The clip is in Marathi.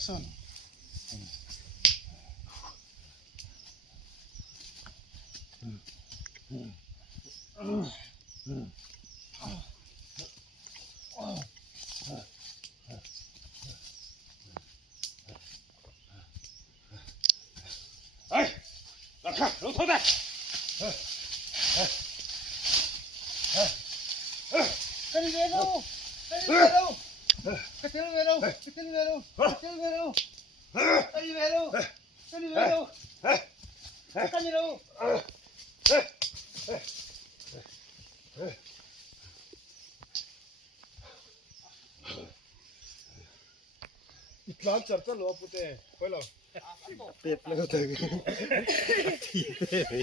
Son.哎，来看龙头带。Kali vero. Kali vero. Kali vero. Kali vero. Kali vero. Kali vero. Kali vero. Kali vero. इथला चर्चा लो पुते पहिलं पेटलं होतं ठीक आहे